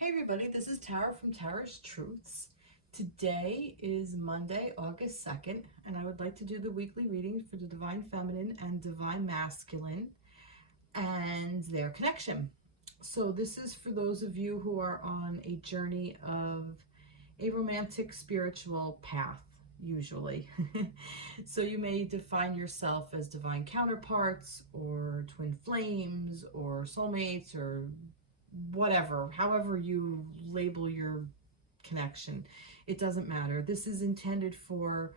Hey everybody, this is Tara from Tara's Truths. Today is Monday, August 2nd, and I would like to do the weekly readings for the Divine Feminine and Divine Masculine and their connection. So this is for those of you who are on a journey of a romantic spiritual path, usually. So you may define yourself as divine counterparts or twin flames or soulmates or whatever, however you label your connection. It doesn't matter. This is intended for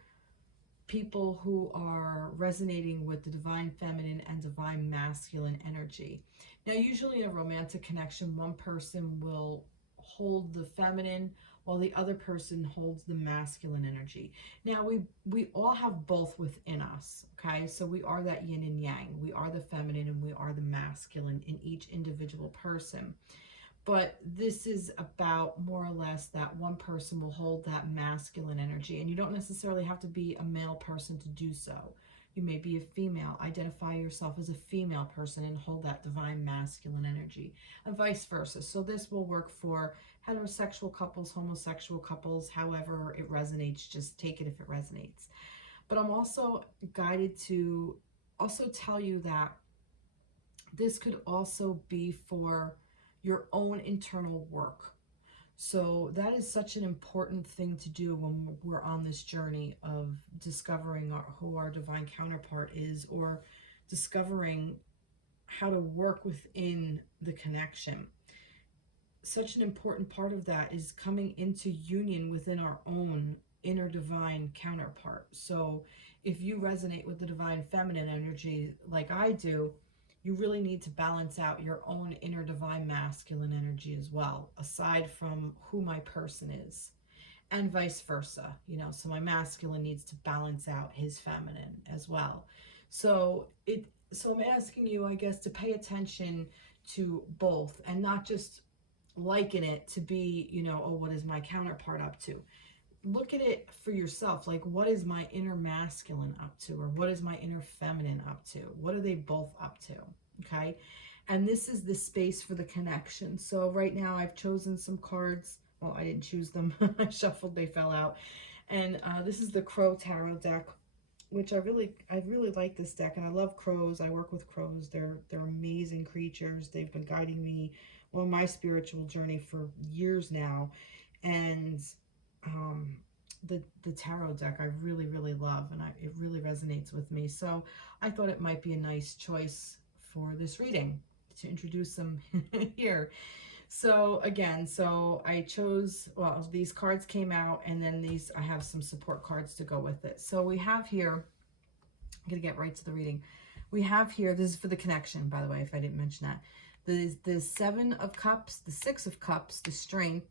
people who are resonating with the divine feminine and divine masculine energy. Now, usually in a romantic connection, one person will hold the feminine while the other person holds the masculine energy. Now, we all have both within us, okay? So we are that yin and yang. We are the feminine and we are the masculine in each individual person. But this is about more or less that one person will hold that masculine energy, and you don't necessarily have to be a male person to do so. You may be a female, identify yourself as a female person and hold that divine masculine energy, and vice versa. So this will work for heterosexual couples, homosexual couples, however it resonates. Just take it if it resonates. But I'm also guided to also tell you that this could also be for your own internal work. So that is such an important thing to do when we're on this journey of discovering who our divine counterpart is, or discovering how to work within the connection. Such an important part of that is coming into union within our own inner divine counterpart. So if you resonate with the divine feminine energy like I do, you really need to balance out your own inner divine masculine energy as well, aside from who my person is, and vice versa. So my masculine needs to balance out his feminine as well. So I'm asking you, I guess, to pay attention to both and not just liken it to be, oh, what is my counterpart up to? Look at it for yourself. Like, what is my inner masculine up to? Or what is my inner feminine up to? What are they both up to? Okay. And this is the space for the connection. So right now I've chosen some cards. Well, I didn't choose them. I shuffled, they fell out. And this is the Crow Tarot deck, which I really like this deck. And I love crows. I work with crows. They're amazing creatures. They've been guiding me on my spiritual journey for years now. And the tarot deck I really love, and it really resonates with me. So I thought it might be a nice choice for this reading to introduce them here. So again, I chose, well, these cards came out, and then I have some support cards to go with it. So we have here, I'm gonna get right to the reading. We have here, this is for the connection, by the way, if I didn't mention that. The Seven of Cups, the Six of Cups, the Strength,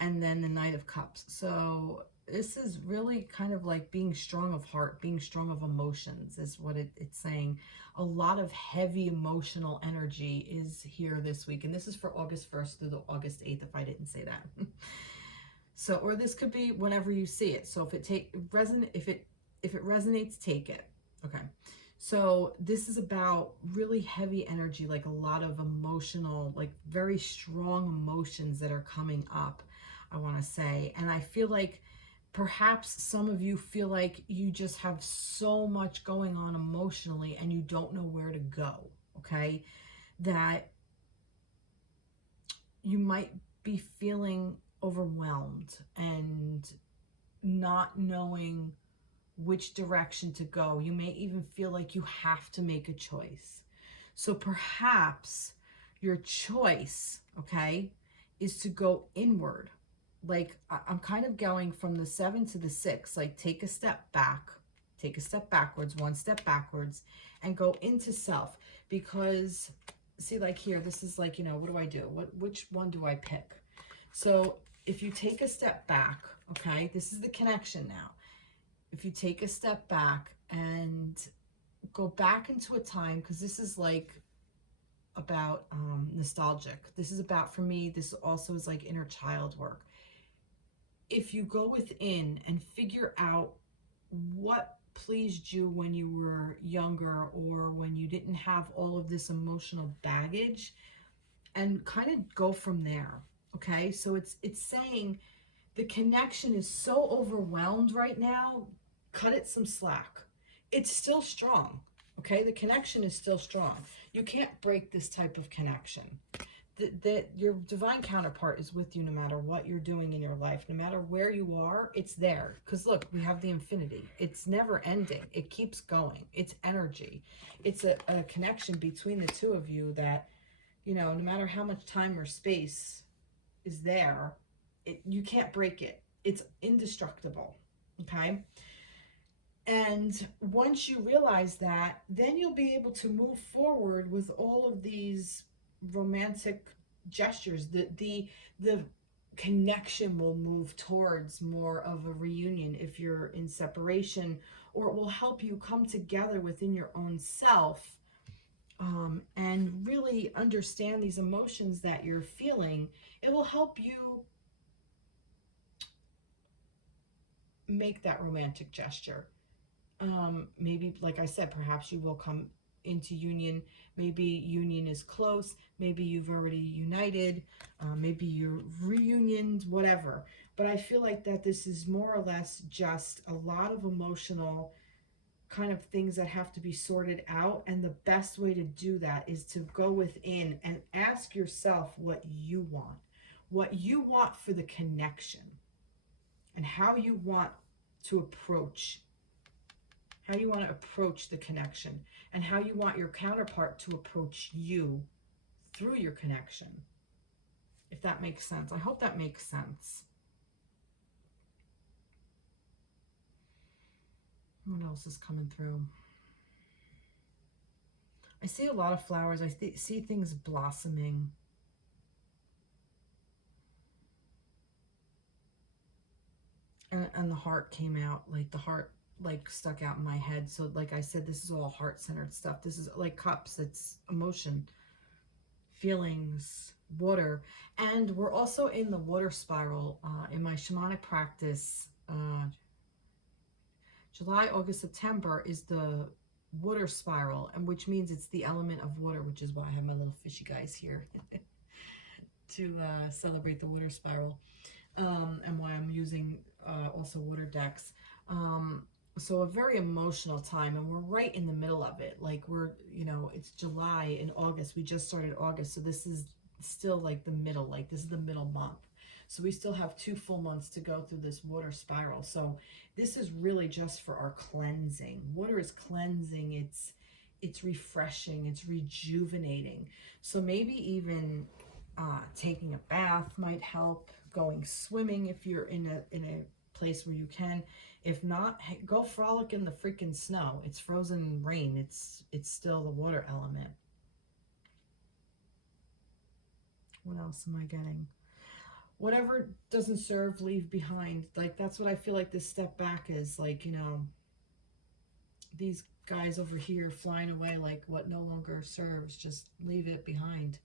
and then the Knight of Cups. So this is really kind of like being strong of heart, being strong of emotions is what it's saying. A lot of heavy emotional energy is here this week. And this is for August 1st through the August 8th, if I didn't say that. So, or this could be whenever you see it. So if it resonates, take it. Okay. So this is about really heavy energy, like a lot of emotional, like very strong emotions that are coming up, I want to say. And I feel like perhaps some of you feel like you just have so much going on emotionally and you don't know where to go, okay? That you might be feeling overwhelmed and not knowing which direction to go. You may even feel like you have to make a choice. So perhaps your choice, okay, is to go inward. Like, I'm kind of going from the 7 to the 6, like take a step back, take a step backwards, one step backwards, and go into self. Because see, like here, this is like, what do I do? Which one do I pick? So if you take a step back, okay, this is the connection now. If you take a step back and go back into a time, because this is like about nostalgic. This is about, for me, this also is like inner child work. If you go within and figure out what pleased you when you were younger, or when you didn't have all of this emotional baggage, and kind of go from there. Okay, so it's saying the connection is so overwhelmed right now. Cut it some slack. It's still strong. Okay, the connection is still strong. You can't break this type of connection. That your divine counterpart is with you no matter what you're doing in your life, no matter where you are. It's there, because look, we have the infinity. It's never ending. It keeps going. It's energy. It's a connection between the two of you that, no matter how much time or space is there, you can't break it. It's indestructible. Okay. And once you realize that, then you'll be able to move forward with all of these romantic gestures. The connection will move towards more of a reunion if you're in separation, or it will help you come together within your own self, and really understand these emotions that you're feeling. It will help you make that romantic gesture. Maybe, like I said, perhaps you will come into union. Maybe union is close. Maybe you've already united. Maybe you're reunioned, whatever. But I feel like that this is more or less just a lot of emotional kind of things that have to be sorted out. And the best way to do that is to go within and ask yourself what you want for the connection, and how you want to approach the connection, and how you want your counterpart to approach you through your connection. If that makes sense. I hope that makes sense. What else is coming through? I see a lot of flowers. I see things blossoming. And the heart came out, like the heart like stuck out in my head. So like I said, this is all heart-centered stuff. This is like cups. It's emotion, feelings, water. And we're also in the water spiral in my shamanic practice. July, August, September is the water spiral, and which means it's the element of water, which is why I have my little fishy guys here to celebrate the water spiral, and why I'm using also water decks. So a very emotional time, and we're right in the middle of it. Like it's July and August. We just started August, so this is still like the middle, like this is the middle month. So we still have 2 full months to go through this water spiral. So this is really just for our cleansing. Water is cleansing. It's refreshing. It's rejuvenating. So maybe even taking a bath might help. Going swimming if you're in a place where you can. If not, hey, go frolic in the freaking snow. It's frozen rain. It's still the water element. What else am I getting? Whatever doesn't serve, leave behind. Like, that's what I feel like this step back is. Like, these guys over here flying away, like what no longer serves, just leave it behind.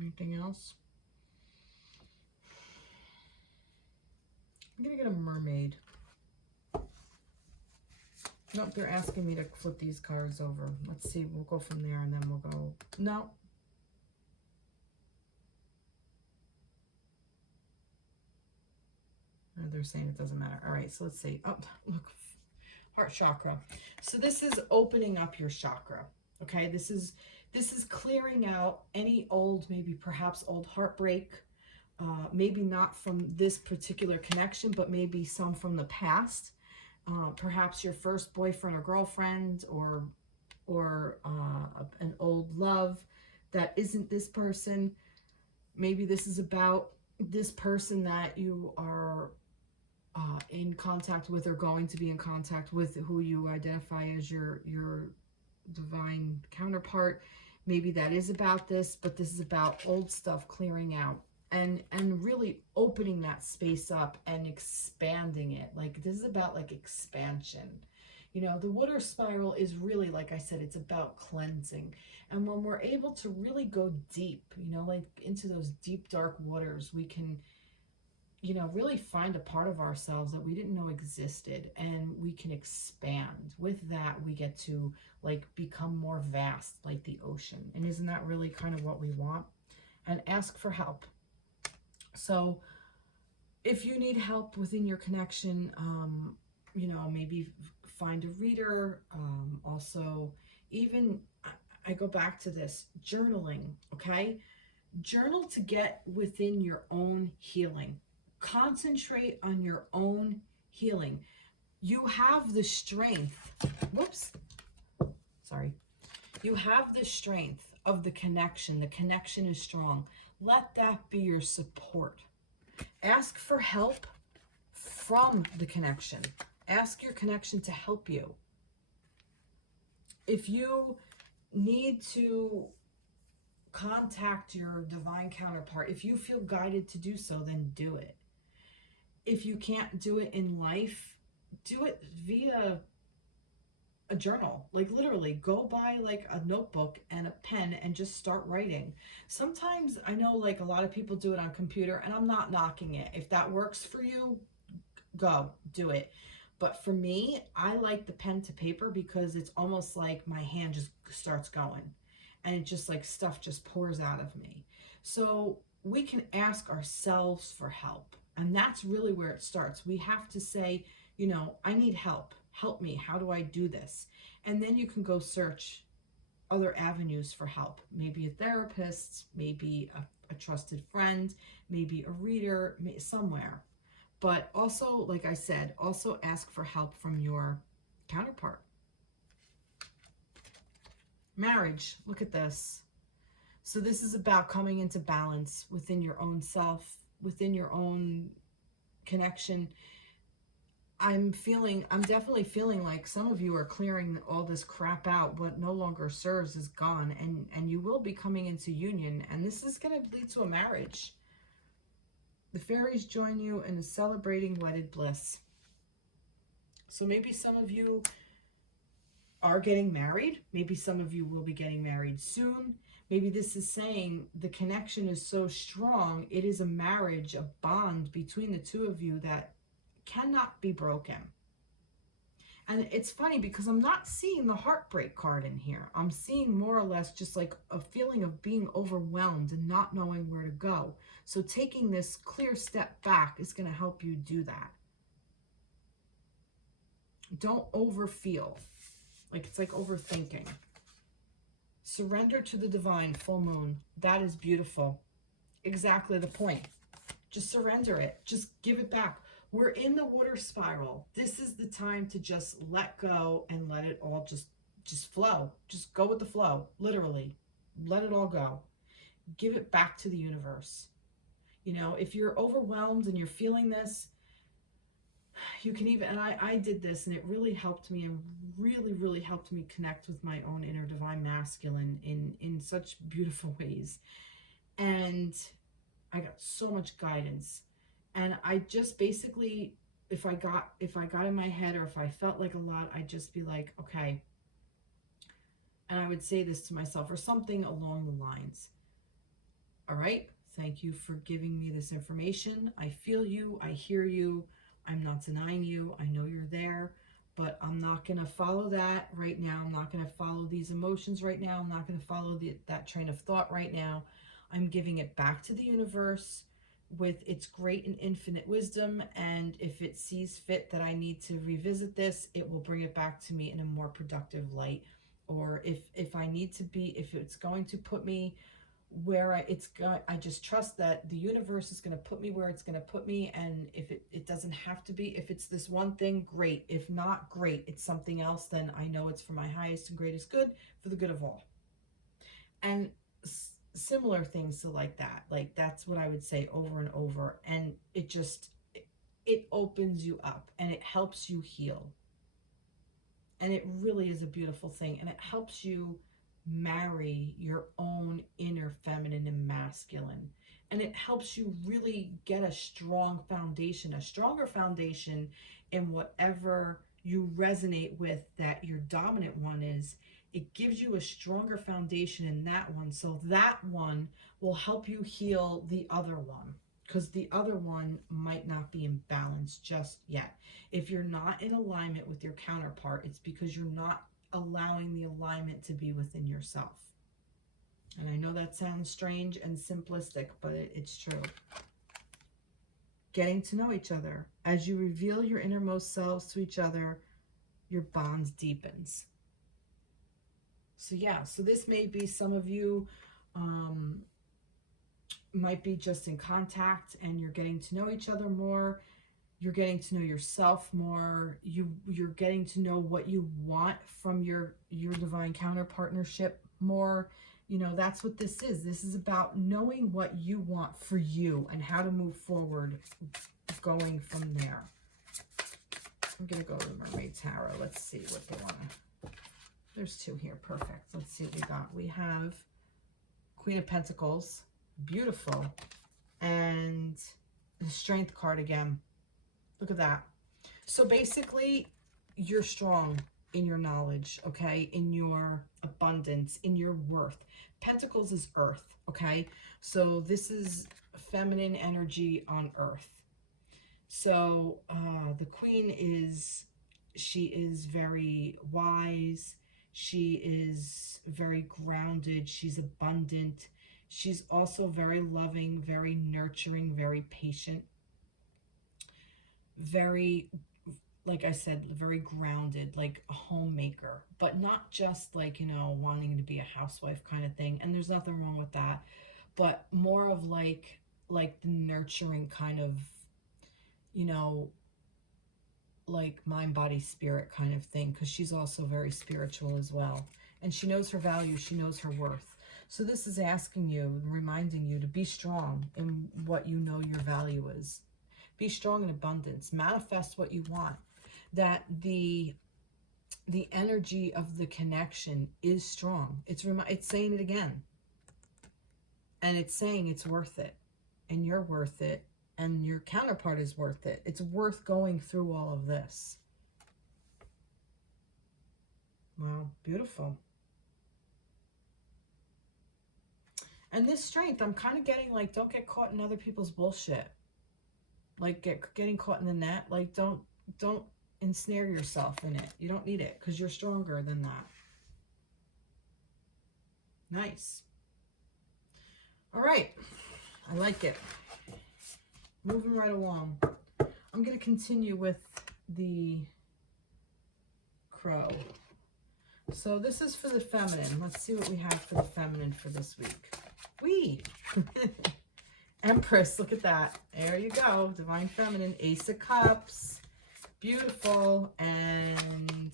Anything else? I'm gonna get a mermaid. Nope, they're asking me to flip these cards over. Let's see, we'll go from there and then we'll go. No. They're saying it doesn't matter. All right, so let's see. Oh, look, heart chakra. So this is opening up your chakra. Okay, this is clearing out any old, maybe perhaps old heartbreak. Maybe not from this particular connection, but maybe some from the past. Perhaps your first boyfriend or girlfriend, or an old love that isn't this person. Maybe this is about this person that you are in contact with, or going to be in contact with, who you identify as your divine counterpart. Maybe that is about this, but this is about old stuff clearing out. And really opening that space up and expanding it. Like, this is about like expansion. The water spiral is really, like I said, it's about cleansing. And when we're able to really go deep, like into those deep, dark waters, we can really find a part of ourselves that we didn't know existed, and we can expand. With that, we get to like become more vast like the ocean. And isn't that really kind of what we want? And ask for help. So if you need help within your connection, maybe find a reader. Also, even I go back to this journaling, okay? Journal to get within your own healing. Concentrate on your own healing. You have the strength. Whoops. Sorry. You have the strength of the connection. The connection is strong. Let that be your support. Ask for help from the connection. Ask your connection to help you. If you need to contact your divine counterpart, if you feel guided to do so, then do it. If you can't do it in life, do it via a journal. Like literally go buy like a notebook and a pen and just start writing. Sometimes I know like a lot of people do it on computer, and I'm not knocking it. If that works for you, go do it. But for me, I like the pen to paper because it's almost like my hand just starts going, and it just like stuff just pours out of me. So we can ask ourselves for help, and that's really where it starts. We have to say, I need help. Help me. How do I do this? And then you can go search other avenues for help. Maybe a therapist, maybe a trusted friend, maybe a reader, somewhere. But also, like I said, also ask for help from your counterpart. Marriage, look at this. So this is about coming into balance within your own self, within your own connection. I'm definitely feeling like some of you are clearing all this crap out. What no longer serves is gone, and you will be coming into union, and this is going to lead to a marriage. The fairies join you in a celebrating wedded bliss. So maybe some of you are getting married. Maybe some of you will be getting married soon. Maybe this is saying the connection is so strong, it is a marriage, a bond between the two of you that cannot be broken. And it's funny because I'm not seeing the heartbreak card in here. I'm seeing more or less just like a feeling of being overwhelmed and not knowing where to go. So taking this clear step back is going to help you do that. Don't overfeel. Like it's like overthinking. Surrender to the divine, full moon. That is beautiful. Exactly the point. Just surrender it. Just give it back. We're in the water spiral. This is the time to just let go and let it all just flow. Just go with the flow, literally. Let it all go. Give it back to the universe. If you're overwhelmed and you're feeling this, you can even, and I did this, and it really helped me, and really, really helped me connect with my own inner divine masculine in such beautiful ways. And I got so much guidance. And I just basically, if I got in my head, or if I felt like a lot, I'd just be like, okay. And I would say this to myself or something along the lines. All right, thank you for giving me this information. I feel you, I hear you. I'm not denying you. I know you're there, but I'm not going to follow that right now. I'm not going to follow these emotions right now. I'm not going to follow that train of thought right now. I'm giving it back to the universe with its great and infinite wisdom, and if it sees fit that I need to revisit this, it will bring it back to me in a more productive light. Or if I need to be, if it's going to put me where I just trust that the universe is going to put me where it's going to put me. And if it doesn't have to be, if it's this one thing, great. If not, great, it's something else, then I know it's for my highest and greatest good, for the good of all. And similar things to like that, like that's what I would say over and over. And it opens you up and it helps you heal. And it really is a beautiful thing. And it helps you marry your own inner feminine and masculine. And it helps you really get a strong foundation, a stronger foundation in whatever you resonate with that your dominant one is. It gives you a stronger foundation in that one. So that one will help you heal the other one. because the other one might not be in balance just yet. If you're not in alignment with your counterpart, it's because you're not allowing the alignment to be within yourself. And I know that sounds strange and simplistic, but it's true. Getting to know each other. As you reveal your innermost selves to each other, your bonds deepens. So yeah, so this may be some of you might be just in contact and you're getting to know each other more. You're getting to know yourself more. You're getting to know what you want from your divine counterpartnership more. You know, that's what this is. This is about knowing what you want for you and how to move forward going from there. I'm going to go to Mermaid Tarot. Let's see what they want to... There's two here. Perfect. Let's see what we got. We have Queen of Pentacles. Beautiful. And the Strength card again. Look at that. So basically, you're strong in your knowledge, okay? In your abundance, in your worth. Pentacles is earth, okay? So this is feminine energy on earth. So the Queen she is very wise. She is very grounded. She's abundant. She's also very loving, very nurturing, very patient. Very, like I said, very grounded, like a homemaker, but not just like, you know, wanting to be a housewife kind of thing. And there's nothing wrong with that, but more of like the nurturing kind of, you know, like mind, body, spirit kind of thing, because she's also very spiritual as well. And she knows her value. She knows her worth. So this is asking you, reminding you to be strong in what you know your value is. Be strong in abundance. Manifest what you want. That the energy of the connection is strong. It's saying it again. And it's saying it's worth it. And you're worth it. And your counterpart is worth it. It's worth going through all of this. Wow, beautiful. And this Strength, I'm kind of getting like, don't get caught in other people's bullshit. Like getting caught in the net. Like don't ensnare yourself in it. You don't need it because you're stronger than that. Nice. All right. I like it. Moving right along. I'm going to continue with the Crow. So this is for the feminine. Let's see what we have for the feminine for this week. Whee! Empress, look at that. There you go. Divine Feminine, Ace of Cups. Beautiful. And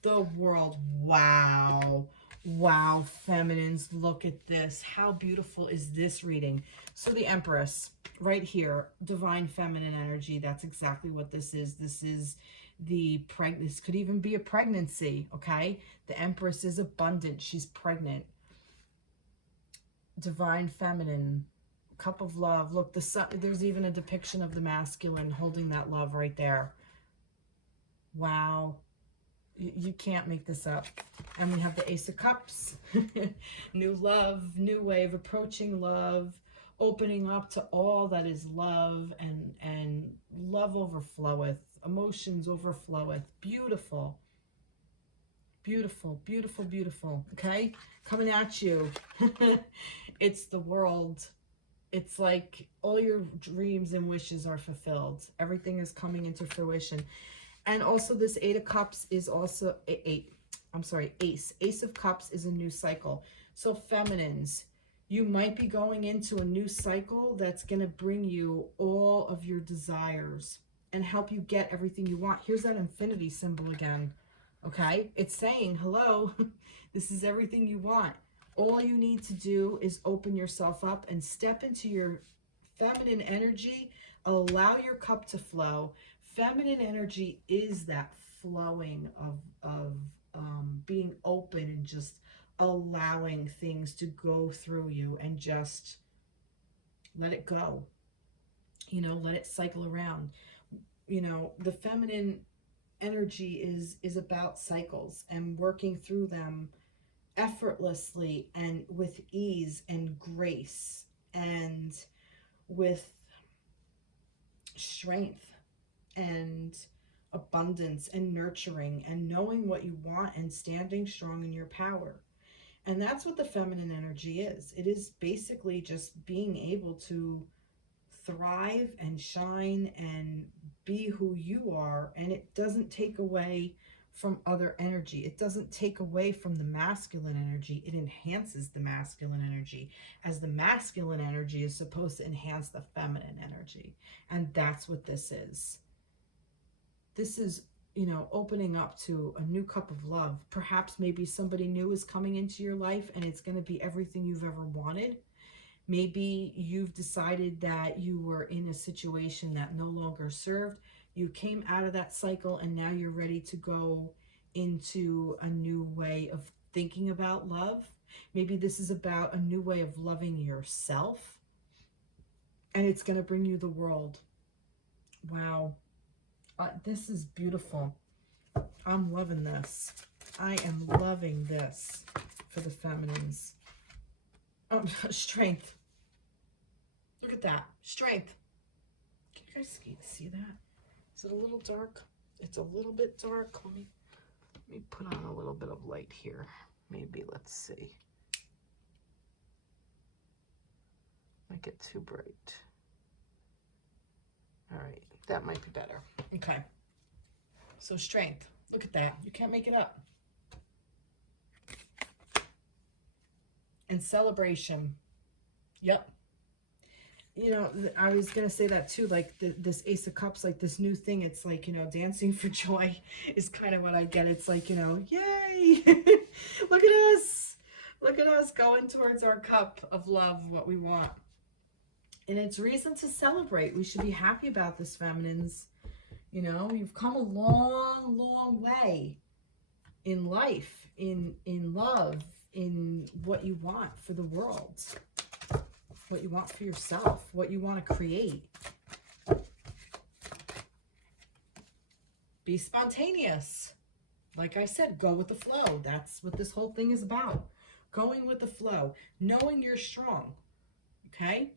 the World. Wow. Wow, feminines, look at this. How beautiful is this reading? So the Empress, right here, Divine Feminine energy. That's exactly what this is. This is the this could even be a pregnancy, okay? The Empress is abundant. She's pregnant. Divine Feminine. Cup of love. Look, the sun, there's even a depiction of the masculine holding that love right there. Wow. You can't make this up. And we have the Ace of Cups. New love, new way of approaching love, opening up to all that is love, and love overfloweth, emotions overfloweth. Beautiful. Beautiful, beautiful, beautiful. Okay? Coming at you. It's the World. It's like all your dreams and wishes are fulfilled. Everything is coming into fruition. And also this Eight of Cups is also Ace. Ace of Cups is a new cycle. So feminines, you might be going into a new cycle that's going to bring you all of your desires and help you get everything you want. Here's that infinity symbol again. Okay? It's saying, hello, this is everything you want. All you need to do is open yourself up and step into your feminine energy. Allow your cup to flow. Feminine energy is that flowing of being open and just allowing things to go through you and just let it go. You know, let it cycle around. You know, the feminine energy is about cycles and working through them effortlessly and with ease and grace and with strength and abundance and nurturing and knowing what you want and standing strong in your power. And that's what the feminine energy is. It is basically just being able to thrive and shine and be who you are. And it doesn't take away from other energy. It doesn't take away from the masculine energy. It enhances the masculine energy, as the masculine energy is supposed to enhance the feminine energy. And that's what this is. This is, you know, opening up to a new cup of love. Perhaps maybe somebody new is coming into your life and it's going to be everything you've ever wanted. Maybe you've decided that you were in a situation that no longer served. You came out of that cycle and now you're ready to go into a new way of thinking about love. Maybe this is about a new way of loving yourself, and it's going to bring you the world. Wow. This is beautiful. I'm loving this. I am loving this for the feminines. Strength. Look at that. Strength. Can you guys see that? Is it a little dark? It's a little bit dark. Let me put on a little bit of light here. Maybe, let's see. Might get too bright. All right, that might be better. Okay. So strength. Look at that. You can't make it up. And celebration. Yep. You know, I was going to say that too, like this Ace of Cups, like this new thing, it's like, you know, dancing for joy is kind of what I get. It's like, you know, yay, look at us. Look at us going towards our cup of love, what we want. And it's reason to celebrate. We should be happy about this, feminines. You know, you've come a long, long way in life, in love, in what you want for the world, what you want for yourself, what you want to create. Be spontaneous. Like I said, go with the flow. That's what this whole thing is about. Going with the flow, knowing you're strong. Okay?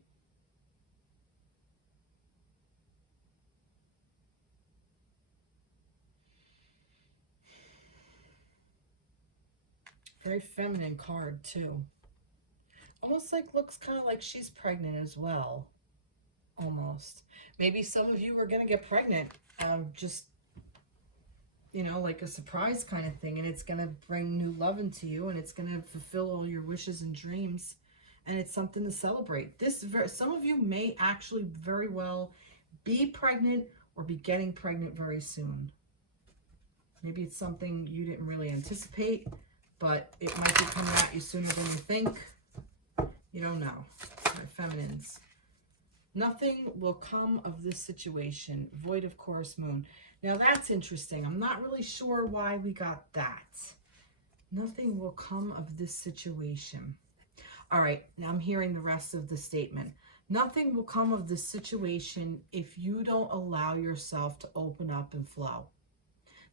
Very feminine card too. Almost like looks kind of like she's pregnant as well. Almost. Maybe some of you are going to get pregnant. Just, you know, like a surprise kind of thing. And it's going to bring new love into you. And it's going to fulfill all your wishes and dreams. And it's something to celebrate. Some of you may actually very well be pregnant or be getting pregnant very soon. Maybe it's something you didn't really anticipate, but it might be coming at you sooner than you think. You don't know. Right, feminines. Nothing will come of this situation. Void of course, moon. Now that's interesting. I'm not really sure why we got that. Nothing will come of this situation. All right, now I'm hearing the rest of the statement. Nothing will come of this situation if you don't allow yourself to open up and flow.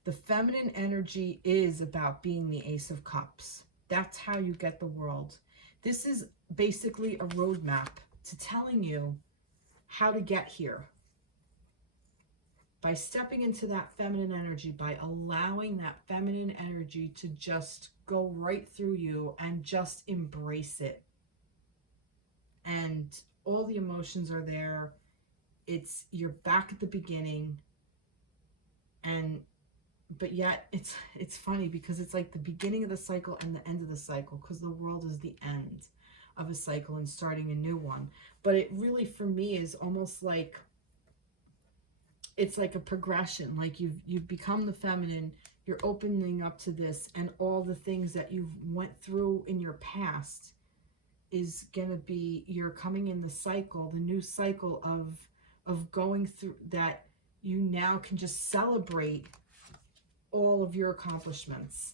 The feminine energy is about being the Ace of Cups. That's how you get the world. This is basically a roadmap to telling you how to get here. By stepping into that feminine energy, by allowing that feminine energy to just go right through you and just embrace it. And all the emotions are there. You're back at the beginning. But yet it's funny because it's like the beginning of the cycle and the end of the cycle, because the world is the end of a cycle and starting a new one. But it really, for me, is almost like it's like a progression. Like you've become the feminine, you're opening up to this, and all the things that you've went through in your past is gonna be, you're coming in the cycle, the new cycle of going through that. You now can just celebrate all of your accomplishments.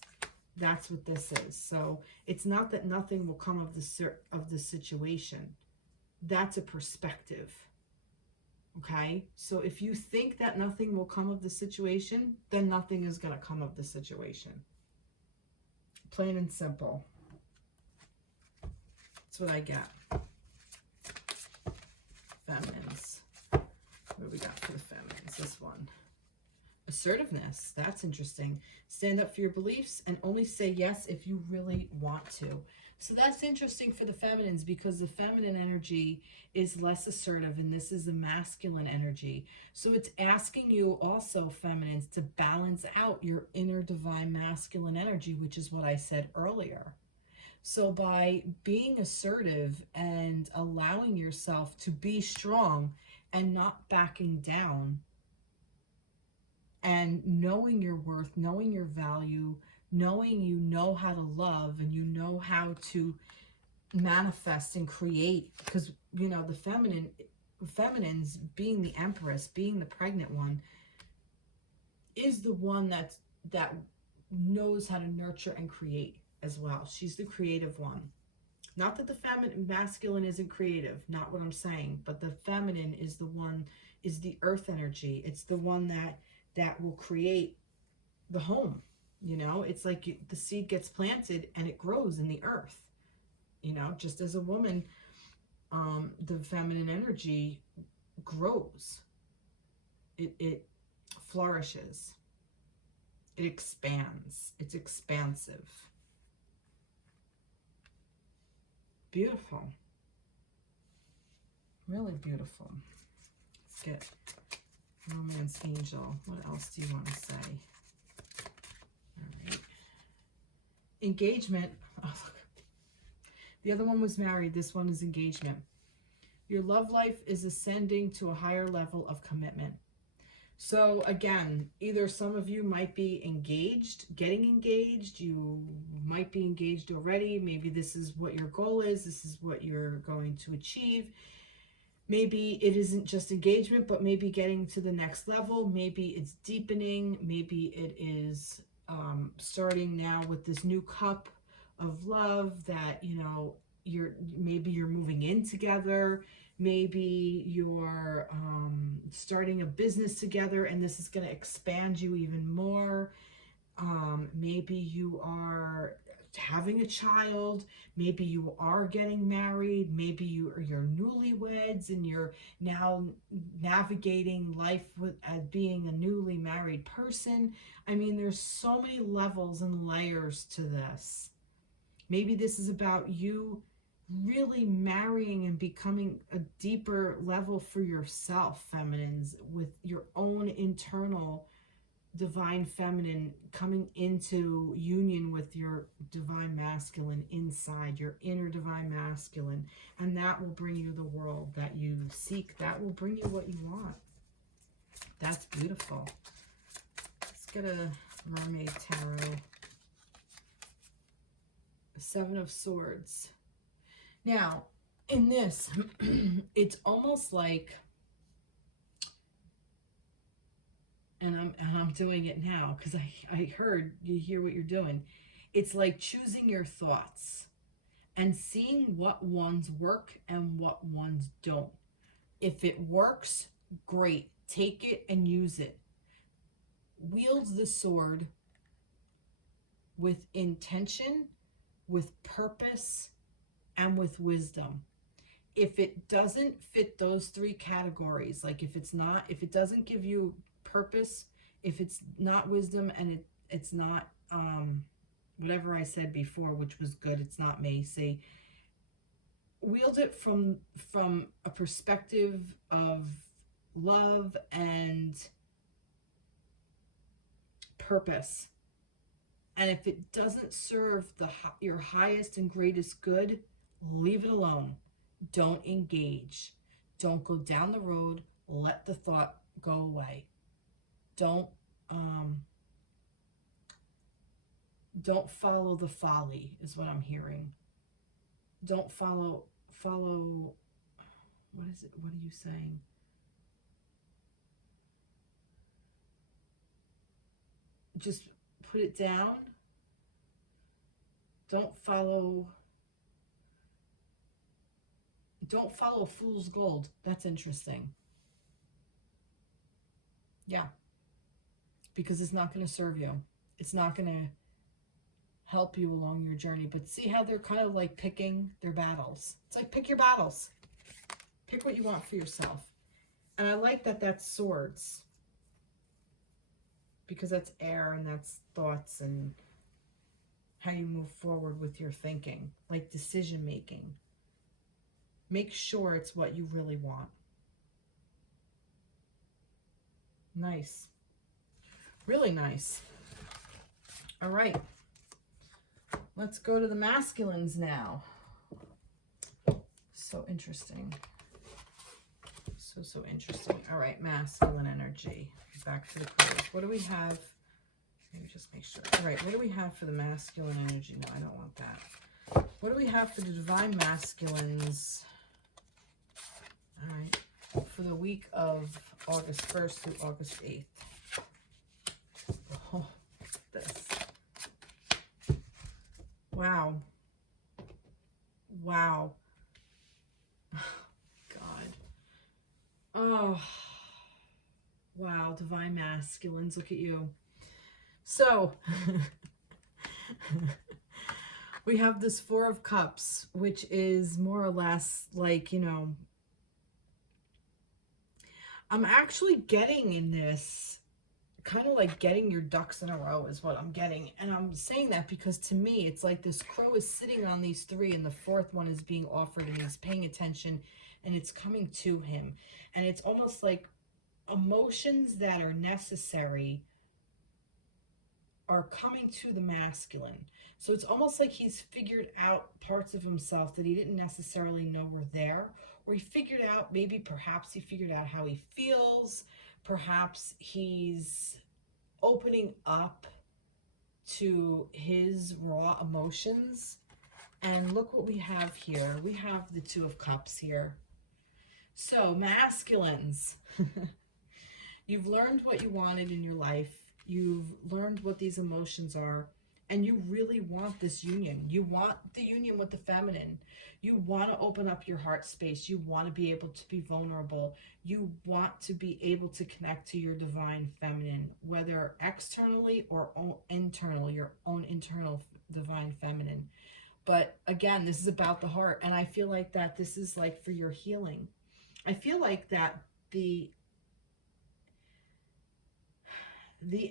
That's what this is. So it's not that nothing will come of the situation. That's a perspective. Okay? So if you think that nothing will come of the situation, then nothing is going to come of the situation. Plain and simple. That's what I get. Feminines. do we got for the feminines? This one. Assertiveness. That's interesting. Stand up for your beliefs and only say yes if you really want to. So that's interesting for the feminines because the feminine energy is less assertive and this is the masculine energy. So it's asking you also, feminines, to balance out your inner divine masculine energy, which is what I said earlier. So by being assertive and allowing yourself to be strong and not backing down, and knowing your worth, knowing your value, knowing you know how to love and you know how to manifest and create, because you know the feminines, being the empress, being the pregnant one, is the one that knows how to nurture and create as well. She's the creative one. Not that the feminine masculine isn't creative, not what I'm saying, but the feminine is the one, is the earth energy. It's the one that will create the home. You know, it's like the seed gets planted and it grows in the earth. You know, just as a woman, the feminine energy grows. It flourishes. It expands. It's expansive. Beautiful. Really beautiful. Let's get Romance Angel. What else do you want to say? All right. Engagement. Oh, look. The other one was married. This one is engagement. Your love life is ascending to a higher level of commitment. So again, either some of you might be engaged, getting engaged. You might be engaged already. Maybe this is what your goal is. This is what you're going to achieve. Maybe it isn't just engagement, but maybe getting to the next level. Maybe it's deepening. Maybe it is starting now with this new cup of love that, you know, maybe you're moving in together. Maybe you're starting a business together and this is going to expand you even more. Maybe you are having a child. Maybe you are getting married. Maybe you're newlyweds and you're now navigating life as being a newly married person. I mean, there's so many levels and layers to this. Maybe this is about you really marrying and becoming a deeper level for yourself, feminines, with your own internal divine feminine coming into union with your divine masculine inside, your inner divine masculine, and that will bring you the world that you seek. That will bring you what you want. That's beautiful. Let's get a Mermaid Tarot. Seven of Swords. Now, in this, it's almost like, and I'm doing it now because I heard you hear what you're doing. It's like choosing your thoughts and seeing what ones work and what ones don't. If it works, great. Take it and use it. Wield the sword with intention, with purpose, and with wisdom. If it doesn't fit those three categories, like if it doesn't give you purpose, if it's not wisdom, and it's not whatever I said before, which was good, it's not me, say, wield it from a perspective of love and purpose. And if it doesn't serve your highest and greatest good, leave it alone. Don't engage. Don't go down the road. Let the thought go away. Don't follow the folly, is what I'm hearing. Don't follow, what is it? What are you saying? Just put it down. Don't follow fool's gold. That's interesting. Yeah. Because it's not going to serve you. It's not going to help you along your journey. But see how they're kind of like picking their battles. It's like pick your battles. Pick what you want for yourself. And I like that that's swords, because that's air and that's thoughts and how you move forward with your thinking, like decision making. Make sure it's what you really want. Nice. Really nice. All right. Let's go to the masculines now. So interesting. So interesting. All right, masculine energy. Back to the cards. What do we have? Let me just make sure. All right, what do we have for the masculine energy? No, I don't want that. What do we have for the divine masculines? All right, for the week of August 1st through August 8th. Oh, this. Wow. Wow. God. Oh. Wow, divine masculines, look at you. So, we have this Four of Cups, which is more or less like, you know, I'm actually getting in this, kind of like getting your ducks in a row is what I'm getting. And I'm saying that because to me, it's like this crow is sitting on these three and the fourth one is being offered and he's paying attention and it's coming to him. And it's almost like emotions that are necessary are coming to the masculine. So it's almost like he's figured out parts of himself that he didn't necessarily know were there, or he figured out, maybe perhaps he figured out how he feels, perhaps he's opening up to his raw emotions. And look what we have here. We have the Two of Cups here. So masculines, you've learned what you wanted in your life. You've learned what these emotions are, and you really want this union. You want the union with the feminine. You want to open up your heart space. You want to be able to be vulnerable. You want to be able to connect to your divine feminine, whether externally or internal, your own internal divine feminine. But again, this is about the heart, and I feel like that this is like for your healing. I feel like that the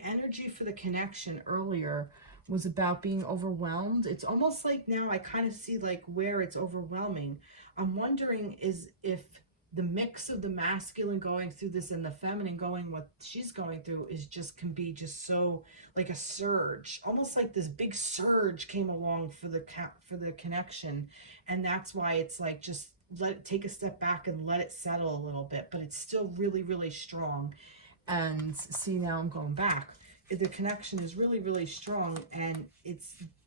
energy for the connection earlier was about being overwhelmed. It's almost like now I kind of see like where it's overwhelming. I'm wondering is if the mix of the masculine going through this and the feminine going what she's going through is just can be just so like a surge, almost like this big surge came along for the connection, and that's why it's like just let it take a step back and let it settle a little bit, but it's still really, really strong. And see, now I'm going back. The connection is really, really strong, and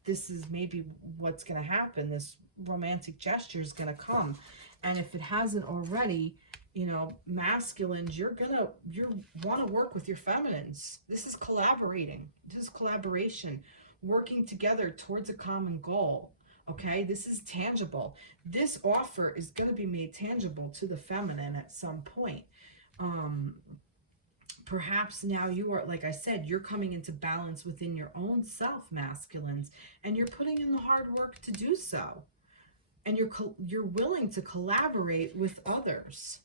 this is maybe what's going to happen. This romantic gesture is going to come, and if it hasn't already, you know, masculines, you want to work with your feminines. This is collaborating. This is collaboration, working together towards a common goal. Okay, this is tangible. This offer is going to be made tangible to the feminine at some point. Perhaps now you are, like I said, you're coming into balance within your own self, masculines, and you're putting in the hard work to do so. And you're willing to collaborate with others.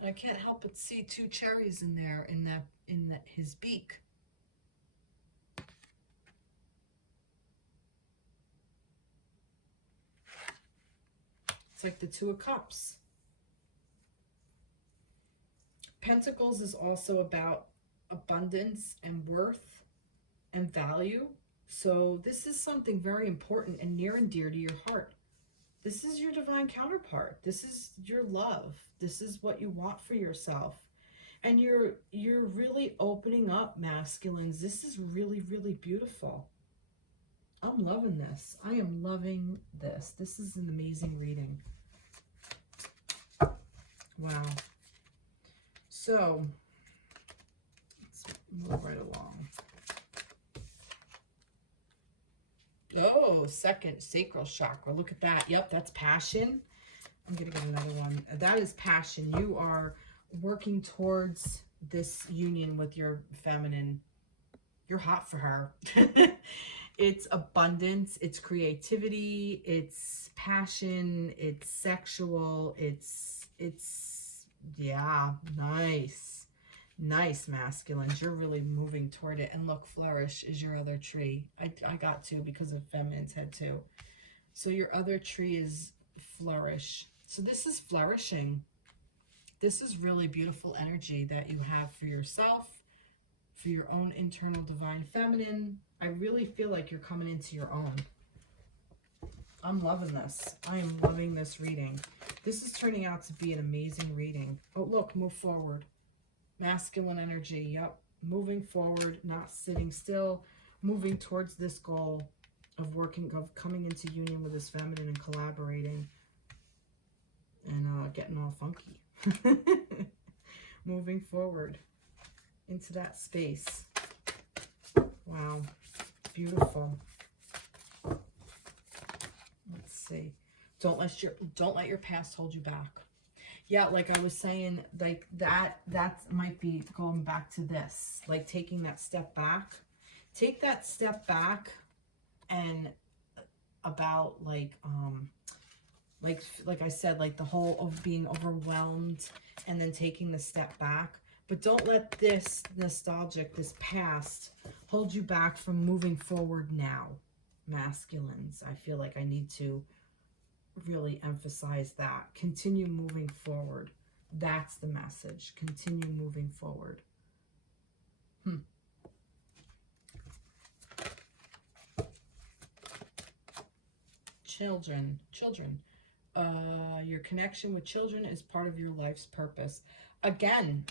And I can't help but see two cherries in there in his beak. It's like the Two of Cups. Pentacles is also about abundance and worth and value. So this is something very important and near and dear to your heart. This is your divine counterpart. This is your love. This is what you want for yourself. And you're really opening up, masculines. This is really, really beautiful. I'm loving this. I am loving this. This is an amazing reading. Wow. So, let's move right along. Oh, second sacral chakra. Look at that. Yep, that's passion. I'm going to get another one. That is passion. You are working towards this union with your feminine, you're hot for her. It's abundance, it's creativity, it's passion, it's sexual, it's yeah, nice. Nice, masculines. You're really moving toward it. And look, flourish is your other tree. I got to because of feminine's head too. So your other tree is flourish. So this is flourishing. This is really beautiful energy that you have for yourself, for your own internal divine feminine. I really feel like you're coming into your own. I'm loving this. I am loving this reading. This is turning out to be an amazing reading. Oh, look, move forward. Masculine energy, yep. Moving forward, not sitting still, moving towards this goal of coming into union with this feminine and collaborating and getting all funky. Moving forward into that space. Wow, beautiful. Let's see. Don't let your past hold you back. Yeah, like I was saying, like that might be going back to this, like taking that step back. Take that step back and about like I said, like the whole of being overwhelmed and then taking the step back. But don't let this nostalgic, this past, hold you back from moving forward now, masculines. I feel like I need to really emphasize that. Continue moving forward. That's the message. Continue moving forward. Children. Your connection with children is part of your life's purpose. Again,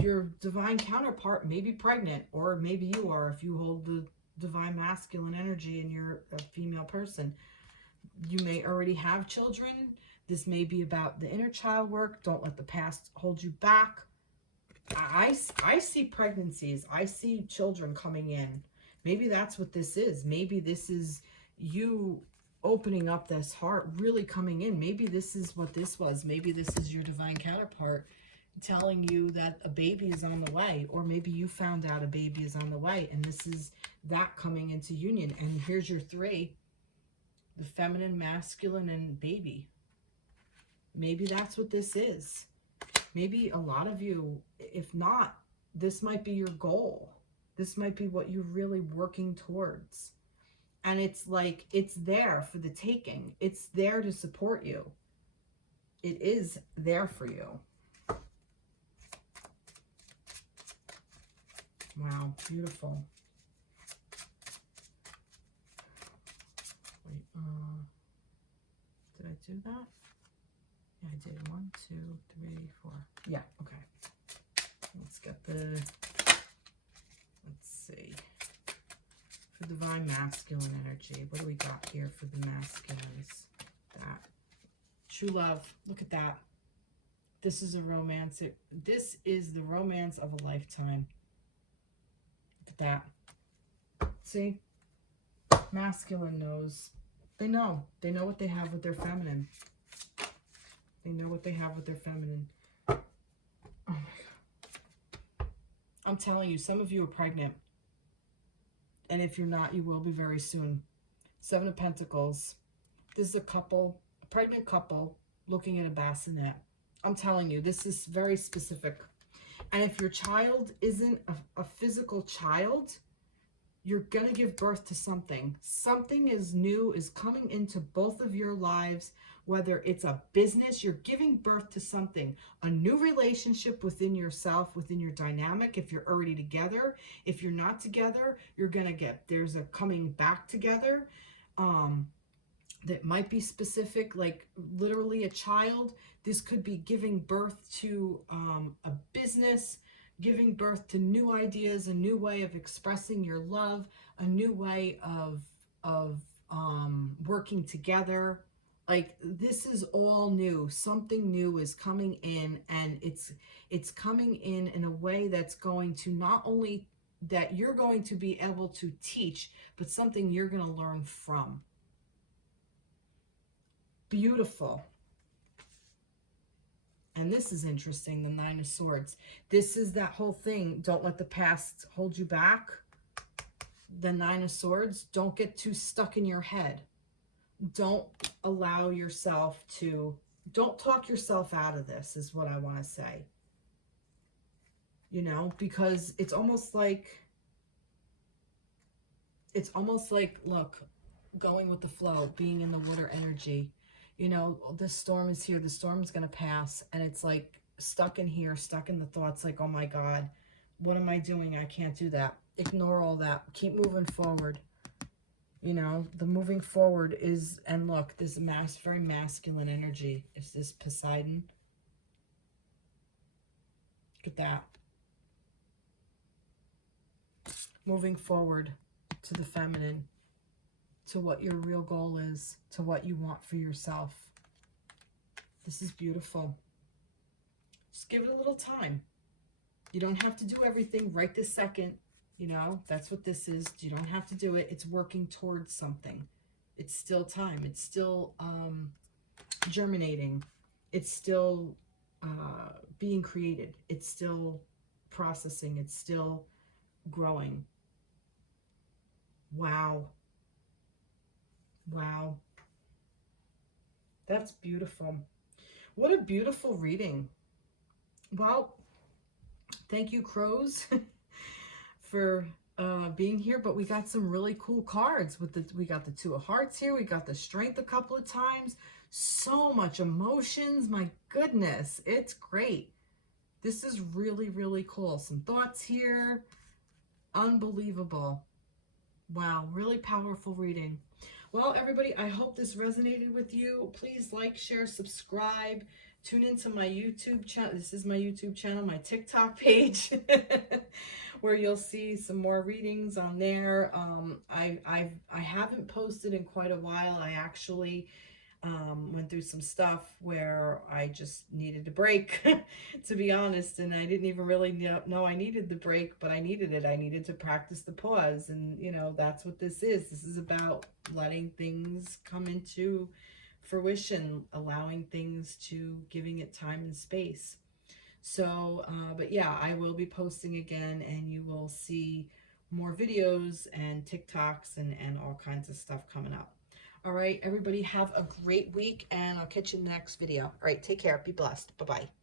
your divine counterpart may be pregnant, or maybe you are if you hold the divine masculine energy and you're a female person. You may already have children. This may be about the inner child work. Don't let the past hold you back. I see pregnancies. I see children coming in. Maybe that's what this is. Maybe this is you opening up this heart, really coming in. Maybe this is what this was. Maybe this is your divine counterpart telling you that a baby is on the way. Or maybe you found out a baby is on the way, and this is that coming into union. And here's your three. The feminine, masculine, and baby. Maybe that's what this is. Maybe a lot of you, if not, this might be your goal. This might be what you're really working towards. And it's like, it's there for the taking. It's there to support you. It is there for you. Wow, beautiful. Wait, did I do that? Yeah, I did. 1, 2, 3, 4. Yeah, okay. Let's get let's see. For divine masculine energy, what do we got here for the masculines? That. True love. Look at that. This is a romance. This is the romance of a lifetime. Look at that. See? Masculine knows. They know. They know what they have with their feminine. They know what they have with their feminine. Oh my God. I'm telling you, some of you are pregnant. And if you're not, you will be very soon. 7 of Pentacles. This is a couple, a pregnant couple, looking at a bassinet. I'm telling you, this is very specific. And if your child isn't a physical child, you're going to give birth to something. Something is new, is coming into both of your lives, whether it's a business, you're giving birth to something, a new relationship within yourself, within your dynamic, if you're already together. If you're not together, you're going to get, there's a coming back together that might be specific, like literally a child. This could be giving birth to a business, giving birth to new ideas, a new way of expressing your love, a new way of working together. Like, this is all new. Something new is coming in, and it's coming in a way that's going to not only that you're going to be able to teach, but something you're going to learn from. Beautiful. And this is interesting, the Nine of Swords. This is that whole thing. Don't let the past hold you back. The Nine of Swords. Don't get too stuck in your head. Don't allow yourself to, don't talk yourself out of this, is what I want to say. You know, because it's almost like, look, going with the flow, being in the water energy. You know, this storm is here. The storm's going to pass. And it's like stuck in here, stuck in the thoughts like, oh my God, what am I doing? I can't do that. Ignore all that. Keep moving forward. You know, the moving forward is, and look, this very masculine energy. Is this Poseidon? Look at that. Moving forward to the feminine, to what your real goal is, to what you want for yourself. This is beautiful. Just give it a little time. You don't have to do everything right this second. You know, that's what this is. You don't have to do it. It's working towards something. It's still time. It's still germinating. It's still being created. It's still processing. It's still growing. Wow. Wow. That's beautiful. What a beautiful reading. Well, thank you, crows, for being here. But we got some really cool cards. We got the Two of Hearts here. We got the Strength a couple of times. So much emotions. My goodness. It's great. This is really, really cool. Some thoughts here. Unbelievable. Wow. Really powerful reading. Well, everybody, I hope this resonated with you. Please like, share, subscribe. Tune into my YouTube channel. This is my YouTube channel, my TikTok page, where you'll see some more readings on there. I haven't posted in quite a while. I actually went through some stuff where I just needed a break, to be honest, and I didn't even really know I needed the break, but I needed it. I needed to practice the pause, and you know, that's what this is. This is about letting things come into fruition, allowing things to, giving it time and space. So, but yeah, I will be posting again, and you will see more videos and TikToks and all kinds of stuff coming up. All right, everybody have a great week, and I'll catch you in the next video. All right, take care. Be blessed. Bye-bye.